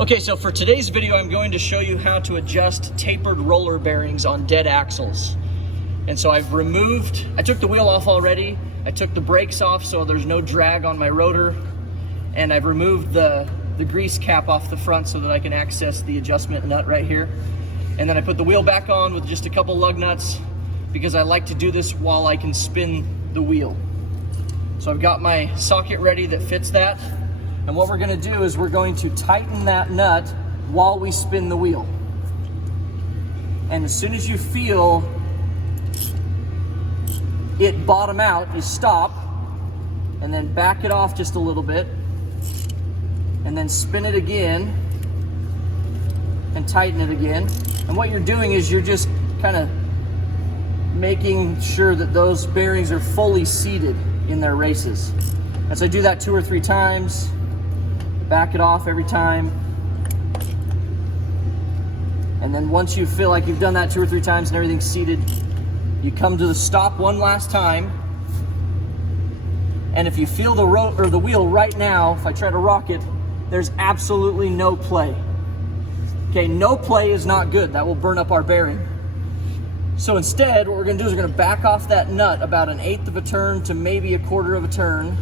Okay, so for today's video, I'm going to show you how to adjust tapered roller bearings on dead axles. And so I took the wheel off already. I took the brakes off so there's no drag on my rotor. And I've removed the grease cap off the front so that I can access the adjustment nut right here. And then I put the wheel back on with just a couple lug nuts because I like to do this while I can spin the wheel. So I've got my socket ready that fits that. And what we're going to do is we're going to tighten that nut while we spin the wheel. And as soon as you feel it bottom out, just stop and then back it off just a little bit and then spin it again and tighten it again. And what you're doing is you're just kind of making sure that those bearings are fully seated in their races. And so I do that 2 or 3 times. Back it off every time. And then once you feel like you've done that 2 or 3 times and everything's seated, you come to the stop one last time. And if you feel the wheel right now, if I try to rock it, there's absolutely no play. Okay, no play is not good. That will burn up our bearing. So instead, what we're gonna do is we're gonna back off that nut about 1/8 of a turn to maybe 1/4 of a turn.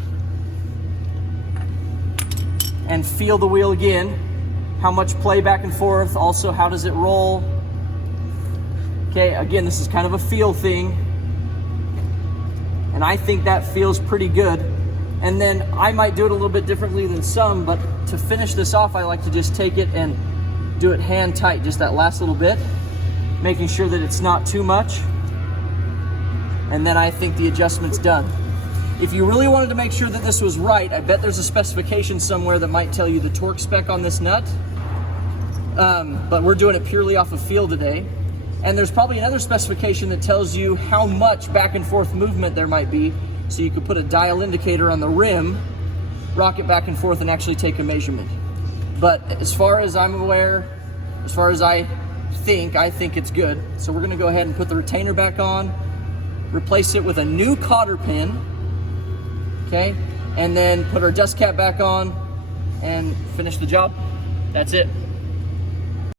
And feel the wheel again. How much play back and forth, also how does it roll. Okay, again, this is kind of a feel thing. And I think that feels pretty good. And then I might do it a little bit differently than some, but to finish this off, I like to just take it and do it hand tight, just that last little bit, making sure that it's not too much. And then I think the adjustment's done. If you really wanted to make sure that this was right, I bet there's a specification somewhere that might tell you the torque spec on this nut. But we're doing it purely off of feel today. And there's probably another specification that tells you how much back and forth movement there might be. So you could put a dial indicator on the rim, rock it back and forth, and actually take a measurement. But as far as I'm aware, as far as I think it's good. So we're gonna go ahead and put the retainer back on, replace it with a new cotter pin. Okay, and then put our dust cap back on and finish the job. That's it.